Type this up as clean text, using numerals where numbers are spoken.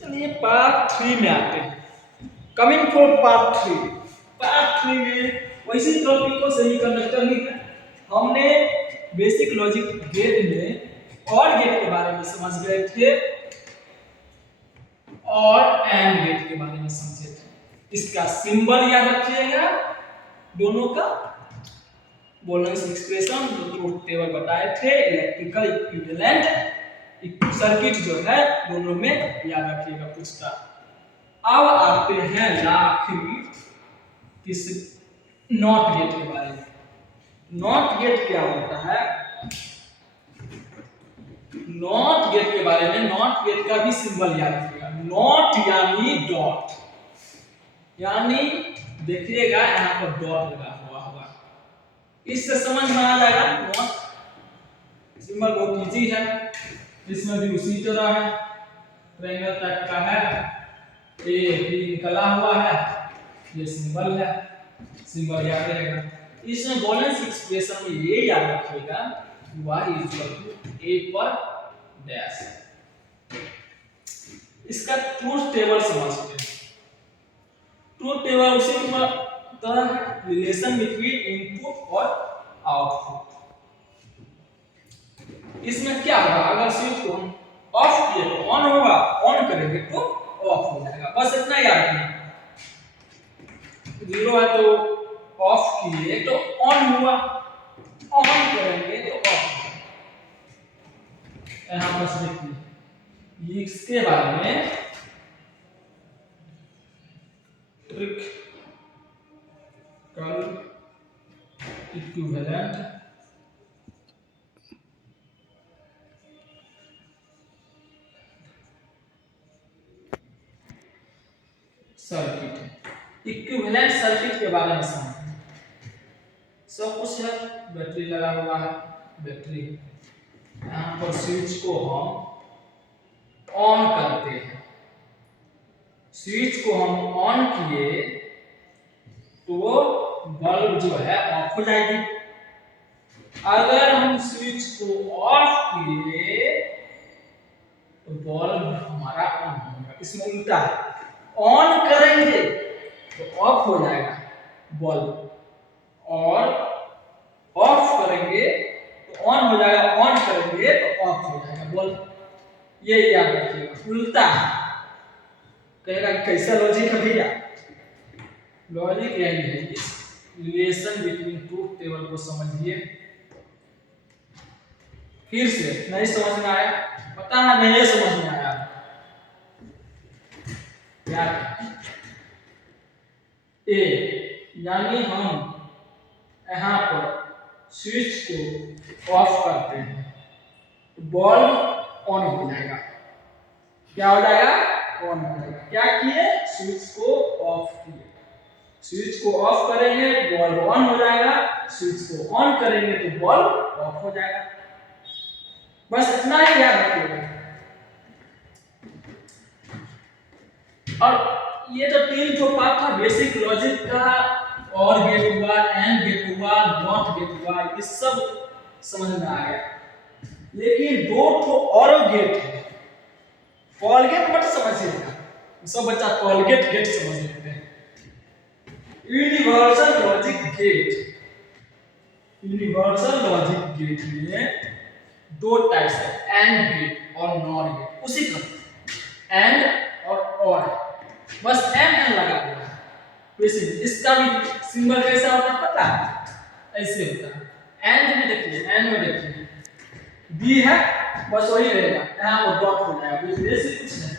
चलिए पार्ट 3 में आते हैं। Coming for part 3। पार्ट 3 में वैसे टॉपिक को सेमीकंडक्टर ही है। हमने बेसिक लॉजिक गेट में और गेट के बारे में समझ गए थे और एंड गेट के बारे में समझे थे। इसका सिंबल याद रखिएगा, दोनों का बोलन्स एक्सप्रेशन जो ट्रूथ टेबल बताए थे, इलेक्ट्रिकल इक्विवेलेंट सर्किट जो है दोनों में याद रखिएगा पूछता। अब आते हैं आखिरी किस नॉट गेट के बारे में। नॉट गेट क्या होता है? नॉट गेट के बारे में, नॉट गेट का भी सिंबल याद रखिएगा। नॉट यानी डॉट, यानी देखिएगा यहाँ पर डॉट लगा हुआ होगा, इससे समझ में आ जाएगा। नॉट सिंबल बहुत इजी है, इसमें भी उसी तरह है, ट्रायंगल टाइप का है, ए बी निकला हुआ है, ये सिंबल है, सिंबल याद रहेगा। इसमें बोलन्स एक्सप्रेशन में ये याद रखिएगा y a पर डैश। इसका ट्रूथ टेबल समझते हैं। ट्रूथ टेबल उसी तरह रिलेशन बिटवीन इनपुट और आउटपुट। इसमें क्या होगा, अगर स्विच को ऑफ किए तो ऑन होगा, ऑन करेंगे तो ऑफ हो जाएगा। बस इतना याद रखना। 0 है तो ऑफ किए तो ऑन हुआ, ऑन करेंगे तो ऑफ होगा। यहां बस देखिए इसके बारे में ट्रिक कल इक्विवेलेंट सर्किट है। इक्विवेलेंट सर्किट के बारे में समझते हैं। सब कुछ है, बैटरी लगा हुआ है, बैटरी यहाँ पर स्विच को हम ऑन करते हैं। स्विच को हम ऑन किए तो बल्ब जो है ऑफ हो जाएगी। अगर हम स्विच को ऑफ किए तो बल्ब हमारा ऑन होगा। इसमें उल्टा है, ऑन करेंगे तो ऑफ हो जाएगा बल्ब, और ऑफ करेंगे तो ऑन हो जाएगा, ऑन करेंगे तो ऑफ हो जाएगा बल्ब। ये याद रखिएगा, उल्टा है। कहेगा कैसा लॉजिक है भैया? लॉजिक यही है, इस रिलेशन बिटवीन ट्रूथ टेबल को समझिए। फिर से नहीं समझ में आया, पता है नहीं समझ में आया, ए यानी हम यहाँ पर स्विच को ऑफ करते हैं, बल्ब ऑन हो जाएगा। क्या हो जाएगा? ऑन हो जाएगा। क्या किए? स्विच को ऑफ किए। स्विच को ऑफ करेंगे बल्ब ऑन हो जाएगा, स्विच को ऑन करेंगे तो बल्ब ऑफ हो जाएगा। बस इतना ही याद रखिएगा। और ये तो 3 जो पार्ट था बेसिक लॉजिक का, और गेट हुआ, एंड गेट हुआ, नॉट गेट हुआ, ये सब समझ में आ गया। लेकिन 2 तो और गेट है। कॉलगेट मत समझिएगा, सब बच्चा कॉलगेट गेट समझ लेते हैं। Universal logic gate, universal logic gate में 2 टाइप्स है, एंड गेट और नॉट गेट। उसी तरह एंड और बस एन लगा दिया। वैसे इसका भी सिंबल कैसा होता है पता है? ऐसे होता है। एंड में देखिए, एंड में देखिए बी है, बस वही रहेगा, यहाँ पर डॉट हो जाएगा। वैसे कुछ नहीं,